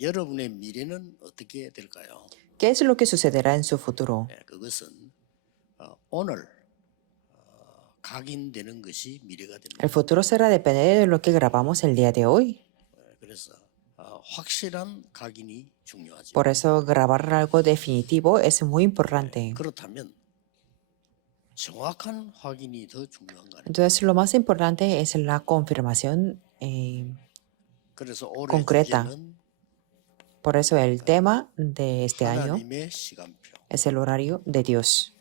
여러분의 미래는 어떻게 될까요? ¿Qué es lo que sucederá en su futuro? 그것은 오늘 각인되는 것이 미래가 됩니다. El futuro será depender de lo que grabamos el día de hoy. 그래서 확실한 각인이 중요하죠. Por eso grabar algo definitivo es muy importante. 그렇다면 정확한 확인이 더 중요한 거 아니에요? Entonces lo más importante es la confirmación 그래서 올해 concreta. 주제는 Por eso el tema de este año 하나님의 시간표. es el horario de Dios.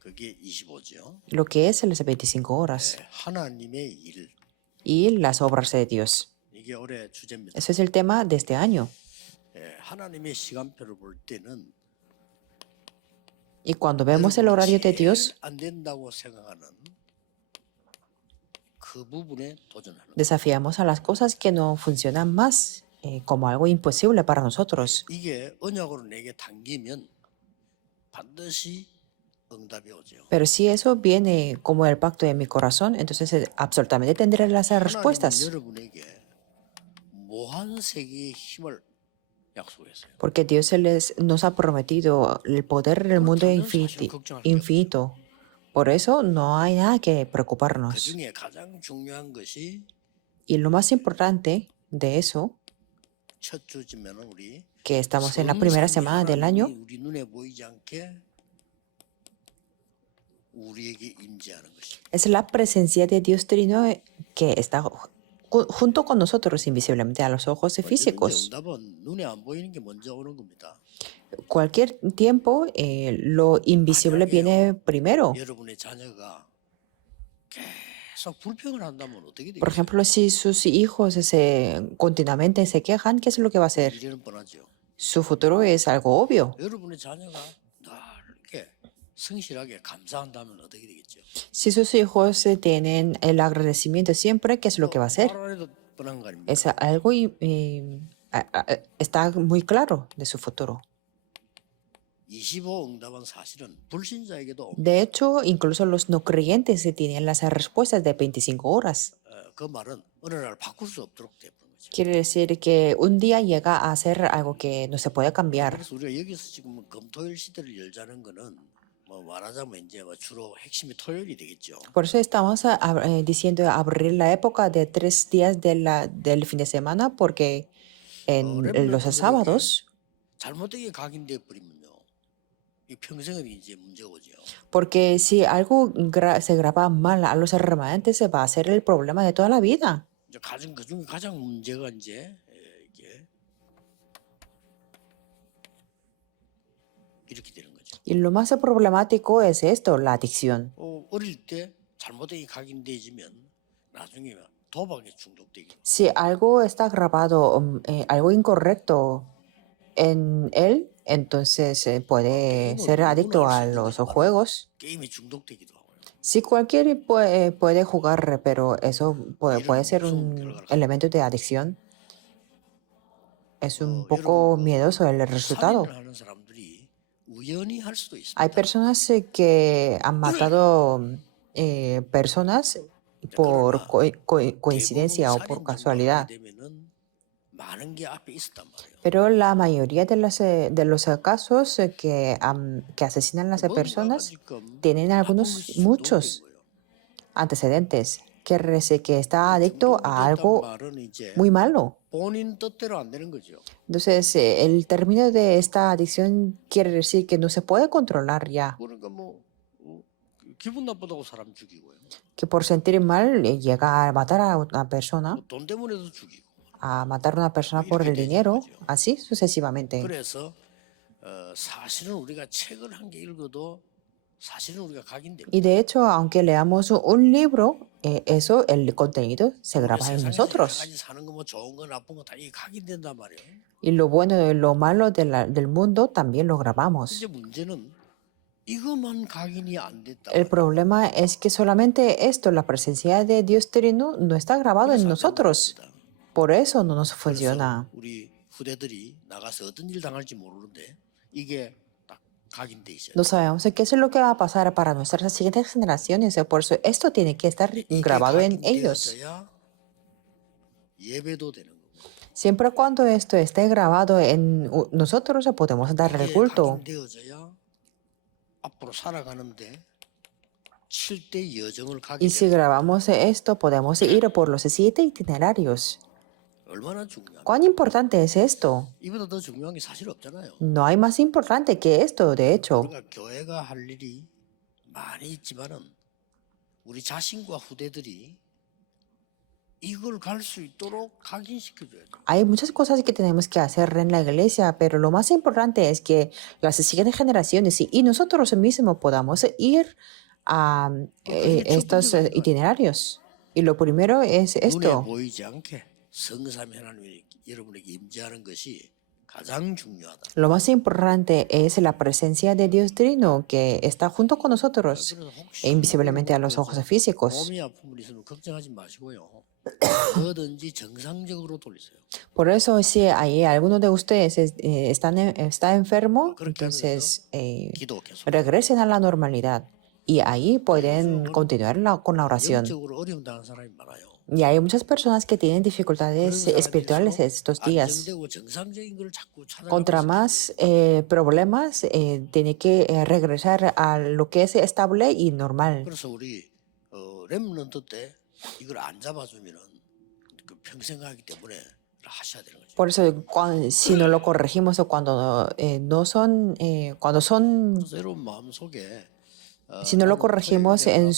그게 25죠. Lo que es las 25 horas 하나님의 일. y las obras de Dios. 이게 올해 주제입니다. Eso es el tema de este año. 하나님의 시간표를 볼 때는 Y cuando vemos el horario de Dios, 안 된다고 생각하는 그 부분에 도전하는. desafiamos a las cosas que no funcionan más como algo imposible para nosotros. 이게 언약으로 내게 당기면 반드시 응답이 오죠. Pero si eso viene como el pacto de mi corazón, entonces absolutamente tendré las 하나님은 respuestas. 여러분에게 무한 세계의 힘을 약속했어요. Porque Dios nos ha prometido el poder del mundo infinito. Por eso no hay nada que 그 preocuparnos. 중에 가장 중요한 것이 Y lo más importante de eso, 첫 주지면 우리 que estamos en la primera semana del año, 우리 눈에 보이지 않게 우리에게 임재하는 것이. es la presencia de Dios Trino que está junto con nosotros invisiblemente a los ojos físicos. 응답은 눈에 안 보이는 게 먼저 오는 겁니다. Cualquier tiempo, lo invisible viene primero. 여러분의 자녀가 계속 불평을 한다면 어떻게 Por 되겠어요? ejemplo, si sus hijos continuamente se quejan, ¿qué es lo que va a hacer? 미래는 뻔하죠. Su futuro es algo obvio. 여러분의 자녀가 늘 이렇게 성실하게 감사한다면 어떻게 되겠죠? Si sus hijos tienen el agradecimiento siempre, ¿qué es lo que va a hacer? 말 안 해도 뻔한 거 아닙니까? Es algo está muy claro de su futuro. 25 응답은 사실은 불신자에게도 De hecho, incluso los no creyentes tienen las respuestas de 25 horas. 그 말은 어느 날 바꿀 수 없도록 되는 거죠. Quiere decir que un día llega a ser algo que no se puede cambiar. 그래서 우리가 여기서 지금 금토일 시대를 열자는 거는 뭐 말하자면 이제 뭐 주로 핵심이 토요일이 되겠죠. Por eso estamos diciendo abrir la época de 3 días del fin de semana, porque en los sábados, 잘못되게 각인돼 버리면요, 이 평생은 이제 문제가 오죠. porque si algo se graba mal a los remanentes, se va a hacer el problema de toda la vida. 이제 그 중에 가장 문제가 이제 이게 이렇게 되는 거죠. Y lo más problemático es esto, la adicción. 어릴 때 잘못되게 각인되지면 나중에 도박에 중독되기. Si algo está grabado, algo incorrecto en él, entonces puede ser adicto a los juegos. 게임에 중독되기도 하고요. Sí, cualquiera puede jugar, pero eso puede ser un elemento de adicción. Es un poco miedoso el resultado. 살인을 하는 사람들이 우연히 할 수도 있습니다. Hay personas que han matado personas por coincidencia o por casualidad. 많은 게 앞에 있었단 말이에요. Pero la mayoría de los casos que asesinan a las personas tienen muchos antecedentes. Quiere decir que está adicto a algo muy malo. 본인 뜻대로 안 되는 거죠. Entonces, el término de esta adicción quiere decir que no se puede controlar ya. 그러니까 뭐 기분 나쁘다고 사람 죽이고요. Que por sentir mal llega a matar a una persona, 돈 때문에도 죽이고. a matar a una persona por el dinero, así sucesivamente. 그래서 사실은 우리가 책을 한 개 읽어도 사실은 우리가 각인됩니다. Y de hecho, aunque leamos un libro, el contenido se graba en nosotros. 사는 거 뭐 좋은 거 나쁜 거 다 각인된단 말이에요. Y lo bueno y lo malo del mundo también lo grabamos. 이제 문제는 이것만 각인이 안 됐다. El problema es que solamente esto, la presencia de Dios Trino, no está grabado en nosotros. Por eso no nos funciona. 우리 후대들이 나가서 어떤 일 당할지 모르는데 이게 딱 각인돼 있어요. No sabemos qué es lo que va a pasar para nuestras siguientes generaciones. Por eso esto tiene que estar grabado en ellos. 예배도 되는 거고. Siempre cuando esto esté grabado en nosotros podemos darle el 이게 culto. 각인되어져야 앞으로 살아가는데 7대 여정을 가게 Y si 되는 grabamos esto, podemos ir por los 7 itinerarios. 얼마나 중요합니까? ¿Cuán importante es esto? 이보다 더 중요한 게 사실 없잖아요. No hay más importante que esto, de hecho. 우리가 교회가 할 일이 많이 있지만은 우리 자신과 후대들이 이걸 갈 수 있도록 각인시켜줘야 돼. Hay muchas cosas que tenemos que hacer en la iglesia, pero lo más importante es que las siguientes generaciones y nosotros mismos podamos ir a estos itinerarios. Y lo primero es 눈에 esto. 보이지 않게 성삼위 하나님이 여러분에게 임재하는 것이 가장 중요하다. Lo más importante es la presencia de Dios Trino que está junto con nosotros 그래서 혹시 e invisiblemente a los ojos físicos. 몸이 아픔을 있으면 걱정하지 마시고요. 뭐든지 정상적으로 돌리세요. Por eso, si hay alguno de ustedes está enfermo, 그렇게 entonces 기도 계속. regresen a la normalidad y ahí pueden continuar con la oración. 영적으로 어려움 당한 사람이 많아요. Y hay muchas personas que tienen 그런 dificultades 사람일수록 espirituales estos días. 안정되고 정상적인 걸 자꾸 찾아가고 Contra 있어요. más problemas, tiene que regresar a lo que es estable y normal. 그래서 우리 렘넌트 때 이걸 안 잡아주면은 그 평생 가기 때문에 하셔야 되는 거죠. Por eso, si no lo corregimos o cuando no son, cuando son, 새로운 마음 속에 si no lo corregimos en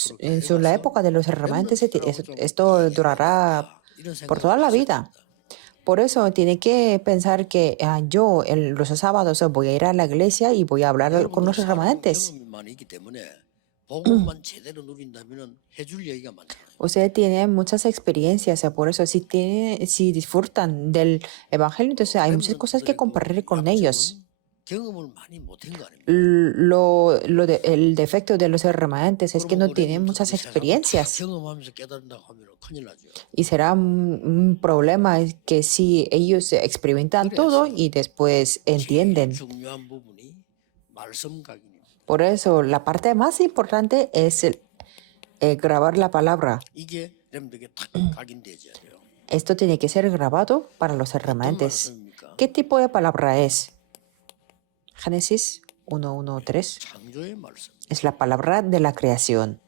la época de los remanentes, esto durará por toda la vida. Por eso tiene que pensar que yo los sábados voy a ir a la iglesia y voy a hablar con los remanentes. 경험이 있기 때문에 복음만 제대로 누린다면은 해줄 얘기가 많잖아요. Ustedes tienen muchas experiencias, por eso si disfrutan del evangelio, entonces hay muchas cosas que compartir con ellos. 경험을 많이 못한 거 아닙니까? El defecto de los remanentes es que no tienen muchas experiencias. 경험하면서 깨달은다고 하면 큰일 나죠. Y será un problema que si ellos experimentan todo y después entienden. 중요한 부분이 말씀 각인입니다. Por eso la parte más importante es grabar la palabra. 이게 여러분들에게 탁 각인되어야 돼요. Esto tiene que ser grabado para los remanentes. 말씀입니까? ¿Qué tipo de palabra es? Génesis 1:1-3 창조의 말씀. es la palabra de la creación.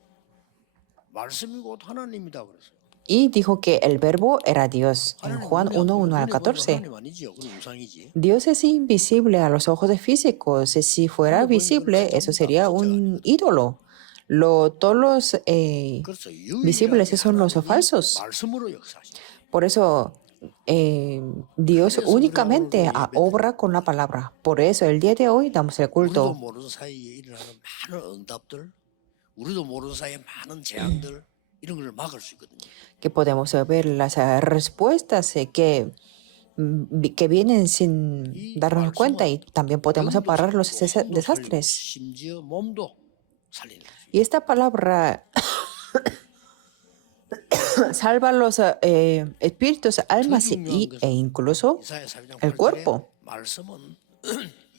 말씀이 곧 하나님이다 그랬어요. Y dijo que el verbo era Dios en 하나님 Juan 눈에 보이는 1:1-14. 하나님 아니지요. 그건 우상이지. Dios es invisible a los ojos físicos. Si fuera visible, eso sería un ídolo. Todos los 그래서 visibles 유일하게 son los 하나님이 falsos. 말씀으로 역사하시죠. Por eso Dios únicamente obra con la palabra. Por eso el día de hoy damos el 우리도 culto. 모르는 사이에 일어나는 많은 응답들, 우리도 모르는 사이에 많은 재앙들 이런 걸 막을 수 있거든요. Que podemos ver las respuestas que vienen sin darnos cuenta y también podemos 영도 parar los 살리고, 힘도 살리고, desastres. 심지어 몸도 살리는 거죠. Y esta palabra salva los espíritus, almas e incluso 이사야 4장 el 8절에 cuerpo. 말씀은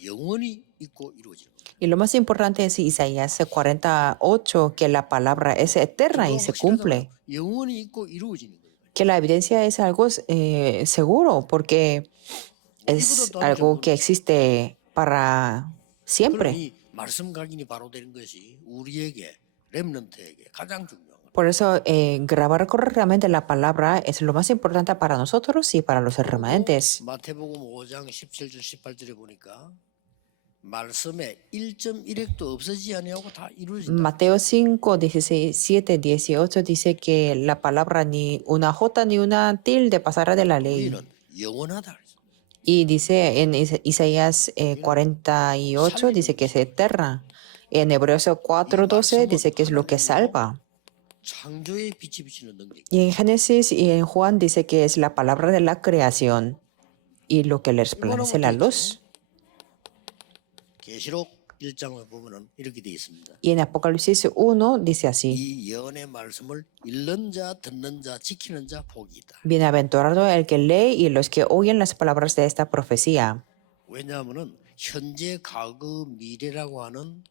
영원히 있고 이루어지는 거죠. Y lo más importante es Isaías 48, que la palabra es eterna y se cumple. 영원히 있고 이루어지는 거예요. Que la evidencia es algo seguro porque es algo que existe para siempre. 그러니 말씀 각인이 바로 되는 것이 우리에게 렘넌트에게 가장 중요한 거예요. Por eso grabar correctamente la palabra es lo más importante para nosotros y para los remanentes. 마태복음 5장 17절 18절에 보니까 말씀에 1.1획도 없어지지 아니하고 다 이루어진다. Mateo 5, 17, 18 dice que la palabra ni una jota ni una tilde pasará de la ley. 우리는 영원하다. Y dice en Isaías 48, dice que es eterna. En Hebreos 4:12 dice que es lo que salva. 창조의 빛이 비치는 능력. Y en Génesis y en Juan dice que es la palabra de la creación y lo que le resplandece la luz. 계시록 1장을 보면은 이렇게 되어 있습니다. Y en Apocalipsis 1 dice así: 이 예언의 말씀을 읽는 자, 듣는 자, 지키는 자 복이 있다. Bienaventurado el que lee y los que oyen las palabras de esta profecía. 왜냐하면은 현재, 과거, 미래라고 하는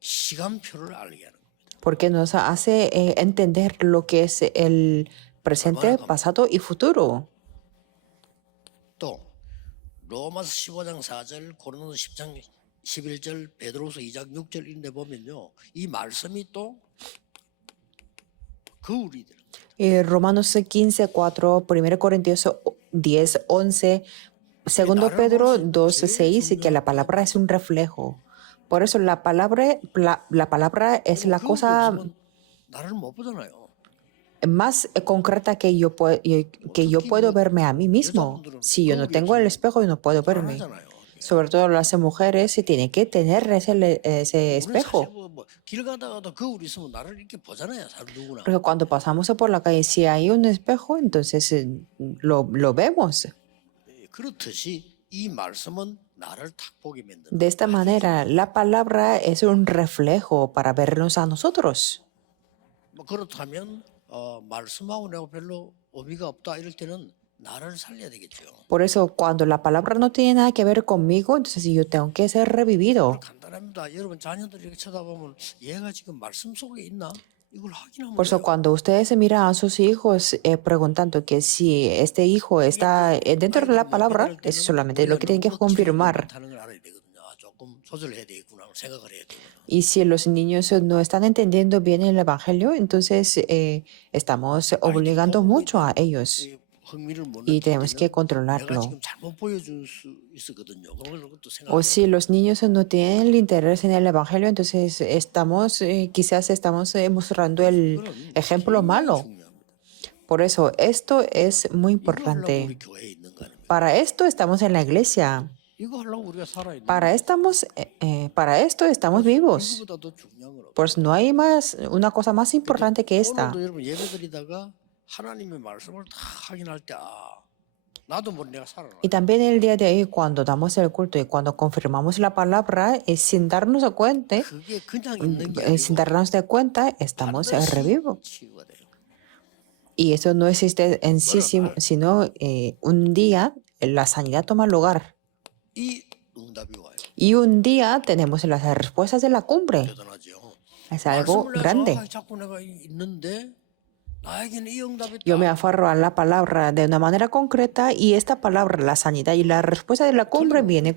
시간표를 알게 하는 겁니다. Porque nos hace entender lo que es el presente, pasado y futuro. 또 로마서 15장 4절, 고린도서 10장 11절, 베드로서 2장 6절 이런 데 보면요. 이 말씀이 또 거울이 되는 거예요. Romanos 15, 4, 1 Corintios 10, 11, segundo Pedro 2, 6, y que la palabra es un reflejo. Por eso la palabra es la 거울이 cosa 없으면 나를 못 보잖아요. más concreta que yo puedo verme a mí mismo. Si yo no tengo el espejo, yo no puedo verme. 불안하잖아요. Sobre todo las mujeres se tienen que tener ese 우리는 espejo. 사실 길 가다가도 거울이 있으면 나를 이렇게 보잖아요. 사람 누구나. Porque cuando pasamos por la calle, si hay un espejo, entonces lo vemos. 그렇듯이 이 말씀은 나를 탁 보게 만드는 De esta manera, la palabra es un reflejo para vernos a nosotros. 뭐 그렇다면 말씀하고 내가 별로 의미가 없다 이럴 때는 나를 살려야 되겠죠. Por eso, cuando la palabra no tiene nada que ver conmigo, entonces yo tengo que ser revivido. 간단합니다. 여러분 자녀들 이렇게 쳐다보면 얘가 지금 말씀 속에 있나? 이걸 확인하면 Por eso, 돼요. cuando ustedes miran a sus hijos preguntando que si este hijo está dentro de la palabra, eso solamente lo que tienen que confirmar. 하는 걸 알아야 되거든요. 조금 조절해야 되겠구나 생각을 해야 되거든요. Y si los niños no están entendiendo bien el Evangelio, entonces estamos obligando mucho a ellos 흥미를 못 y 느낄 tenemos que 때는 내가 controlarlo. 지금 잘못 보여줄 수 있었거든요. 그것도 O 생각해야 si los niños no tienen el interés en el Evangelio, entonces quizás estamos mostrando el ejemplo malo. Por eso, esto es muy 이거 하려고 importante. 우리 교회에 있는 거 아닙니까? Para esto estamos en la iglesia. 이거 하려고 우리가 살아있는 Para esto estamos vivos. 이거보다 더 중요한 건 없어요. Pues no hay una cosa más importante que esta. 오늘도 여러분 예배드리다가 하나님의 말씀을 다 확인할 때 나도 모르게 내가 살아나. Y también el día de hoy, cuando damos el culto y cuando confirmamos la palabra, sin darnos cuenta, 그게 그냥 있는 게 sin 아니고 darnos de cuenta, estamos 반드시 revivo. 치유가 돼요. Y eso no existe en sí, sino un día la sanidad toma lugar. 이 응답이 와요. Y un día tenemos las respuestas de la cumbre. 대단하죠. Es algo 말씀을 내가 grande. 정확하게 잡고 내가 있는데 나에게는 이 응답이 Yo me 딱 aferro a la palabra de una manera concreta y esta palabra, la sanidad y la respuesta de la cumbre viene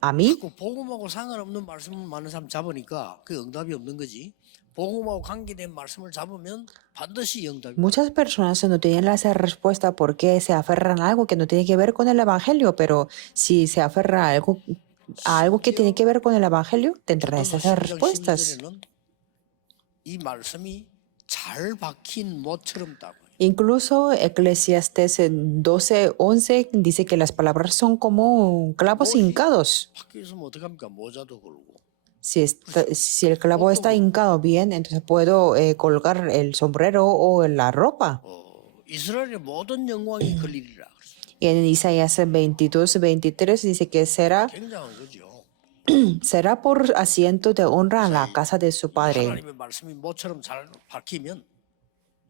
a mí. 자꾸 복음하고 상관없는 말씀을 많은 사람 잡으니까 그 응답이 없는 거지. 복음하고 관계된 말씀을 잡으면 반드시 응답이 와요. Muchas personas no tienen esa respuesta porque se aferran a algo que no tiene que ver con el Evangelio, pero si se aferra a algo que tiene que ver con el Evangelio, tendrán esas respuestas. 12장 12절에는 이 말씀이 잘 박힌 못처럼 따고 Incluso Eclesiastes 12:11 dice que las palabras son como clavos hincados. 박혀 있으면 어떡합니까? 모자도 걸고. Si el clavo está hincado bien, entonces puedo colgar el sombrero o la ropa. 이스라엘의 모든 영광이 걸리리라. Y en Isaías 22:23 dice que 굉장한 거죠. será por asiento de honra en la casa de su padre. 하나님의 말씀이 모처럼 잘 박히면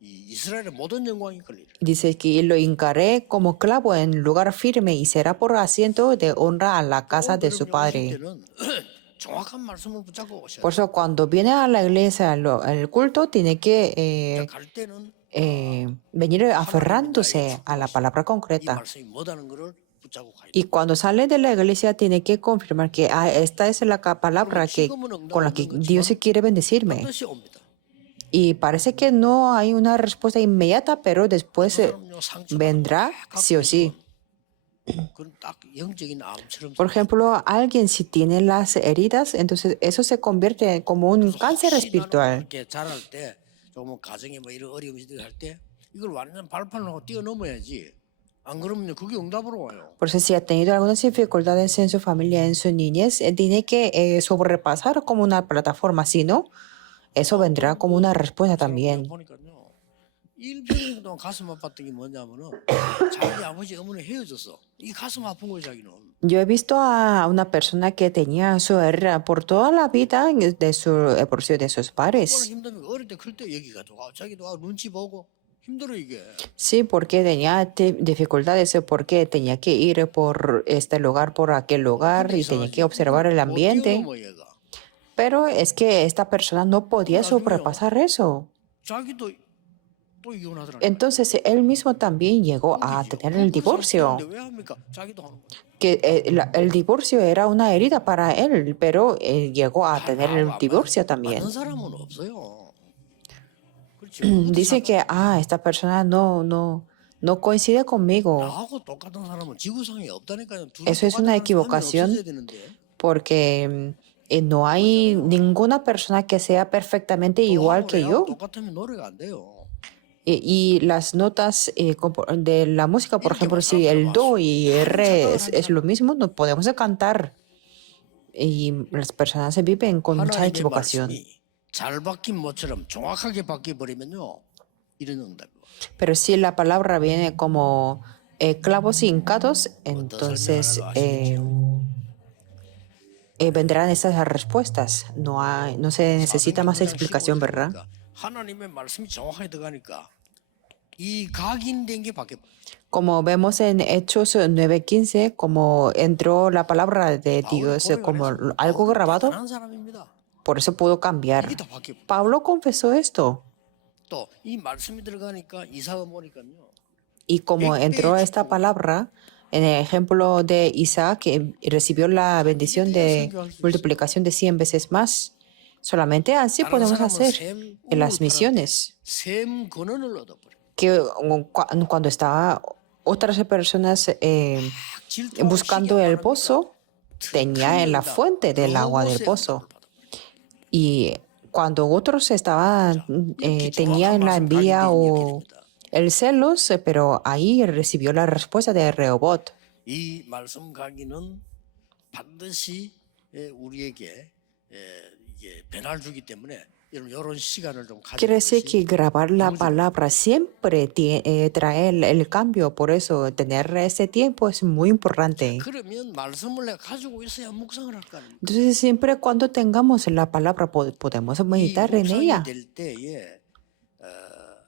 이 이스라엘의 모든 영광이 걸리리라. Dice que lo hincaré como clavo en lugar firme y será por asiento de honra a la casa de su padre. 정확한 말씀을 붙잡고 오셔야 Por eso cuando viene a la iglesia, el culto, tiene que 갈 때는 venir aferrándose a la palabra 이 concreta. 말씀이 뭐다는 것을 붙잡고 가야 Y cuando sale de la iglesia, tiene que confirmar que esta es la palabra con la que Dios quiere bendecirme. 반드시 옵니다. Y parece que no hay una respuesta inmediata, pero después vendrá sí o sí. 그건 딱 영적인 암처럼 Por ejemplo, alguien si tiene las heridas, entonces eso se convierte como un cáncer espiritual. 이렇게 자랄 때 조금 가정에 뭐 이런 어려움이 할 때 이걸 완전 발판을 하고 뛰어넘어야지. 안 그러면 그게 응답으로 와요. Por eso si ha tenido algunas dificultades en su familia, en su niñez, tiene que sobrepasar como una plataforma, si no, eso vendrá como una respuesta también. 보니까요. 1평생 동안 가슴 아팠던 게 뭐냐면은 자기 아버지 어머니 헤어졌어. 이 가슴 아픈 거예요, 자기는. Yo he visto a una persona que tenía su herida por toda la vida por de sus 얼마나 padres. 힘듭니까? 어릴 때 클 때 얘기가 와, 자기도 눈치 보고 힘들어 이게. Sí, porque tenía dificultades, porque tenía que ir por este lugar, por aquel lugar y tenía que observar el ambiente. 뛰어넘어, 얘가. Pero es que esta persona no podía sobrepasar eso. 자기도 또 이혼하더라는 거예요. Entonces él mismo también llegó a 끔찍이죠. tener el 그걸 자기 divorcio, 때문에 왜 합니까? 자기도 하는 거예요. que el divorcio era una herida para él, pero llegó a tener el divorcio también. 맞는 사람은 없어요. 그렇죠. 아무도 Dice que, esta persona no coincide conmigo. 나하고 똑같은 사람은 지구상에 없다니까요. 둘이 Eso es una 똑같은 사람이 equivocación 없어져야 되는데. porque no hay ninguna persona que sea perfectamente igual 너하고 que 내하고 yo. 똑같으면 노래가 안 돼요. Y las notas de la música, por ejemplo, si el do y re es lo mismo, no podemos cantar. Y las personas se viven con mucha 하나님의 equivocación. 말씀이 잘 박힌 모처럼 정확하게 바뀌어 버리면요. 이런 응답이 와요. Pero si la palabra viene como clavos hincados, entonces vendrán esas respuestas. No se necesita más explicación, ¿verdad? 하나님의 말씀이 정확하게 들어가니까 이 각인된 게 바뀌어. Como vemos en Hechos 9:15, como entró la palabra de Dios como algo grabado, 한 사람입니다. por eso pudo cambiar. 이게 다 바뀌어. Pablo confesó esto. 또 이 말씀이 들어가니까 이사가 보니까요. Y como entró esta palabra, en el ejemplo de Isaac, que recibió la bendición de multiplicación de 100 veces más, solamente así podemos hacer en las misiones. 샘 근원을 얻어버려. Que cuando estaba otras personas buscando el pozo, tenía en la fuente del agua del pozo. Y cuando otros estaban, tenían la envidia o el celos, pero ahí recibió la respuesta de Rehoboth. 이 말씀 강의는 반드시 우리에게 이게 변화를 주기 때문에 이런 시간을 좀 Quiere decir que grabar la palabra siempre trae el cambio, por eso tener ese tiempo es muy importante. 그러면 말씀을 내가 가지고 있어야 묵상을 할 거 아닙니까? Entonces siempre cuando tengamos la palabra podemos meditar en ella. 될 때에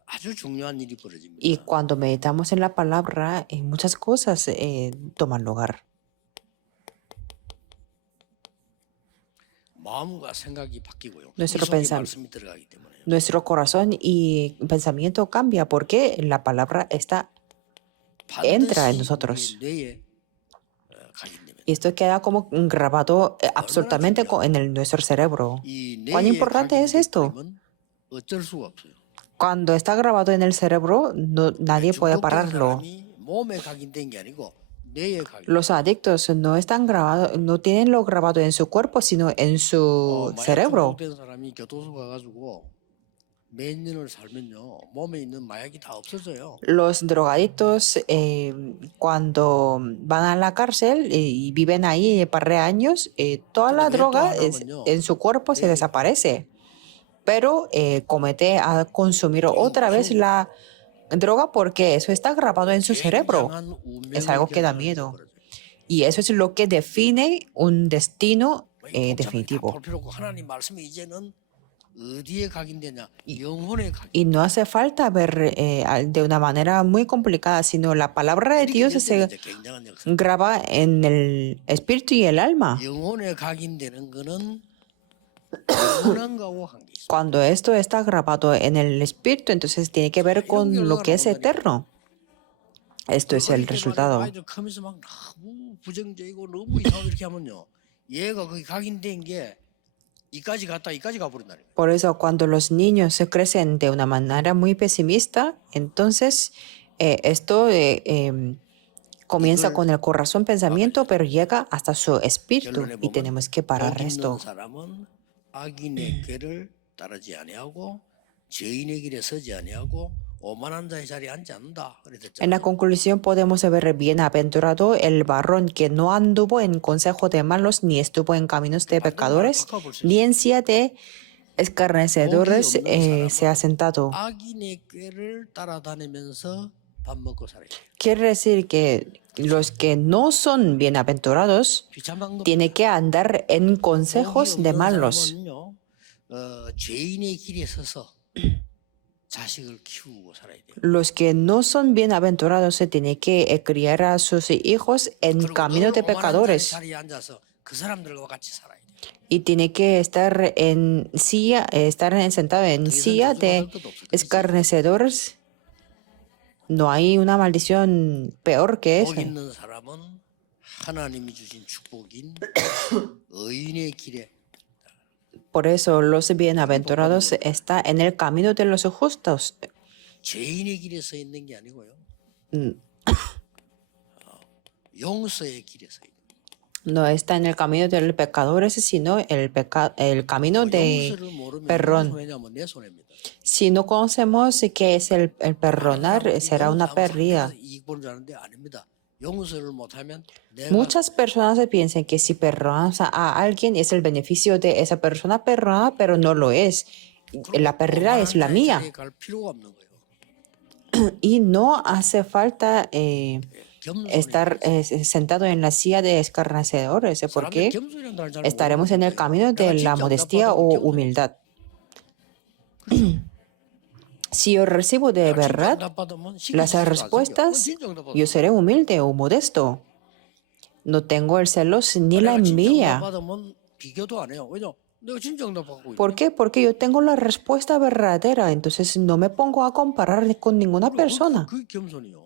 아주 중요한 일이 벌어집니다. Y cuando meditamos en la palabra, muchas cosas toman lugar. 마음과 생각이 바뀌고요. Nuestro 이 속에 pensam- 말씀이 들어가기 때문에. Nuestro corazón y pensamiento cambia porque la palabra entra en nosotros. 우리 뇌에 각인됩니다. Y esto queda como grabado absolutamente en nuestro cerebro. 이 ¿Cuán 뇌에 importante es esto? 각인된 어쩔 수가 없어요. Cuando está grabado en el cerebro, nadie puede 중독된 pararlo. 사람이 몸에 각인된 게 아니고 뇌에 각인. Los adictos no están grabados, no tienen lo grabado en su cuerpo, sino en su cerebro. 중독된 사람이 교도소 가가지고 몇 년을 살면요 몸에 있는 마약이 다 없어져요. Los drogadictos, cuando van a la cárcel y viven ahí un par de años, toda la droga en su cuerpo se desaparece. Pero comete a consumir otra vez la droga porque eso está grabado en su cerebro. Es algo que da miedo. Y eso es lo que define un destino definitivo. 하나님 말씀이 이제는 어디에 각인되냐? 영혼에 각인. Y no hace falta ver de una manera muy complicada, sino la palabra de Dios se 굉장한 역사. graba en el espíritu y el alma. 영혼에 각인되는 거는 영원한 거하고 관계 있어. Cuando esto está grabado en el espíritu, entonces tiene que ver con lo que es eterno. Esto es el resultado. 아이들 커면서 막 너무 부정적이고 너무 이상하고 이렇게 하면요. 얘가 거기 각인된 게 이까지 갔다 이까지 가버린다. Por eso, cuando los niños se crecen de una manera muy pesimista, entonces esto comienza con el corazón, pensamiento, pero llega hasta su espíritu y tenemos que parar esto. 사람은 악인의 길을 따르지 아니하고 죄인의 길에 서지 아니하고 오만한 자의 자리에 앉지 않는다. En la conclusión podemos ver bienaventurado el varón que no anduvo en consejo de malos, ni estuvo en caminos de pecadores, ni en silla de escarnecedores se ha sentado. 악인의 꾀를 따라다니면서 밥 먹고 살아요. Quiere decir que los que no son bienaventurados 비참한 거. tienen que andar en consejos de malos. 사람은요, 죄인의 길에 서서 자식을 키우고 살아야 돼요. Los que no son bienaventurados se tienen que criar a sus hijos en 그리고 camino de 오만한 pecadores 자리에 앉아서 그 사람들과 같이 살아야 돼요. y tiene que estar en silla, estar sentado en silla de escarnecedores No hay una maldición peor que 복 esa. 있는 사람은 하나님이 주신 축복인 의인의 길에 Por eso los bienaventurados están en el camino de los justos. 죄인의 길에 서 있는 게 아니고요. Mm, 용서의 길에 서 있는. No está en el camino de los pecadores, sino el camino de 용서를 모르면 누구 perdón. 손해냐면 내 손해입니다. Si no conocemos qué es el perdonar, será una pérdida. 이익 보는 줄 아는데 아닙니다. 용서를 못하면 내가 Muchas personas piensan que si perdonas a alguien es el beneficio de esa persona perdonada, pero no lo es. La pérdida es la mía. 자리에 갈 필요가 없는 거예요. Y no hace falta 겸손이 estar sentado en la silla de escarnecedores, 사람들이 porque 겸손이라는 단어를 잘 estaremos en el 모르는데 camino de 내가 la 진짜 modestia 응답받으면 o 겸손해요. humildad. Si yo recibo de 진짜 verdad 응답받으면 las 시기심도 안 생겨. respuestas, 진짜 응답받으면. yo seré humilde o modesto. No tengo el celos ni la 내가 진짜 envidia. 응답받으면 비교도 안 해요. 왜냐? 내가 진짜 응답받고 ¿Por 있거든. qué? Porque yo tengo la respuesta verdadera, entonces no me pongo a comparar con ninguna persona. 그게 겸손이요.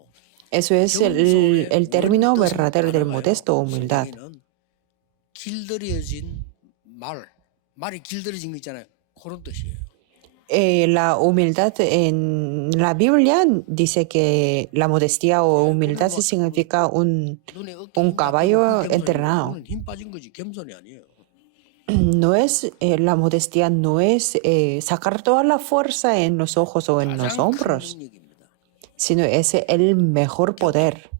Eso es el término verdadero del modesto o humildad. 길들여진 말이 길들여진 거 있잖아요. 그런 뜻이에요. La humildad en la Biblia dice que la modestia o humildad significa 눈에 어깨 un 힘 caballo 빠지고 그 겸손이에요. entrenado. 그거는 힘 빠진 거지 겸손이 아니에요. No es la modestia, no es sacar toda la fuerza en los ojos o en los 가장 큰 hombros, 능력입니다. sino es el mejor poder,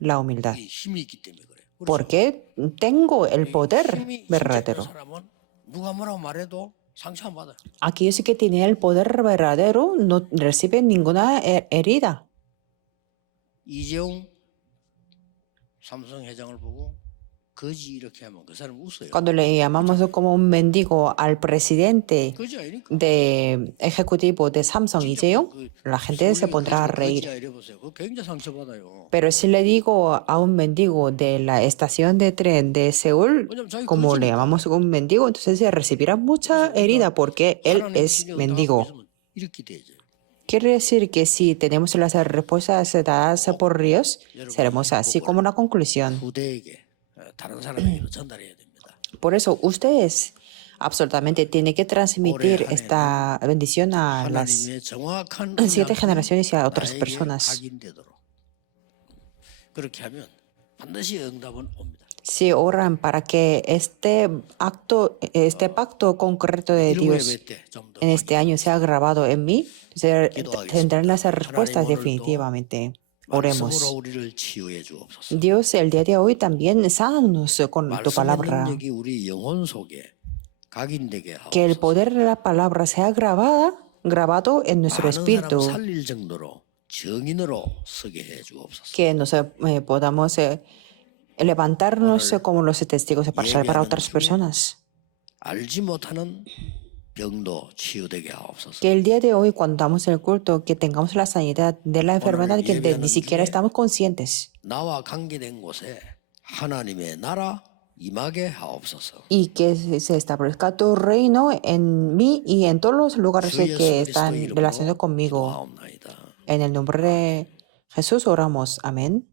la humildad. 이게 힘이 있기 때문에 그래요. 그래서 Porque tengo el 이 poder 힘이 진짜 있는 verdadero. 사람은 누가 뭐라고 말해도 상처 안 받아요. Aquellos que tienen el poder verdadero no reciben ninguna herida. 이재용 삼성 회장을 보고 거지 이렇게 하면 그 사람 웃어요. Cuando le llamamos como un mendigo al presidente 거지 아니니까. de ejecutivo de Samsung y Jeong, la gente se pondrá a reír. 거지야 이래보세요. 그거 굉장히 상처받아요. Pero si le digo a un mendigo de la estación de tren de Seúl, 왜냐면 자기 como le 거지니까. llamamos un mendigo, entonces se recibirá mucha herida porque él 하나님의 es 신령을 mendigo. 당하고 있으면 이렇게 되죠. Quiere decir que si tenemos las respuestas dadas por Dios, seremos así como la conclusión. 후대에게 다른 사람에게도 전달해야 됩니다. Por eso ustedes absolutamente tienen que transmitir esta bendición a las 하나님의 정확한 siguientes generaciones y a otras 나에게 personas. 각인되도록 그렇게 하면 반드시 응답은 옵니다. Si oran para que este pacto concreto de 일부 Dios 예배 때좀더 en este año sea grabado en mí, tendrán las respuestas 하나님 오늘도 definitivamente. Oremos. 말씀으로 우리를 치유해 주옵소서. Dios, el día de hoy también sánanos con tu 말씀의 palabra. 능력이 우리 영혼 속에 각인되게 Que el 하옵소서. poder de la palabra sea grabado en nuestro 많은 사람 espíritu. 살릴 정도로 정인으로 서게 해 주옵소서. Que nos podamos levantarnos como los testigos para salvar a otras personas. 알지 못하는 병도 치유되게 하옵소서. Que el día de hoy, cuando damos el culto, que tengamos la sanidad de la enfermedad que ni siquiera estamos conscientes. 나와 관계된 곳에 하나님의 나라 임하게 하옵소서. Y que se establezca tu reino en mí y en todos los lugares 주 예수 que están 그리스도의 이름으로 relacionados conmigo. 기도하옵나이다. En el nombre de Jesús oramos. Amén.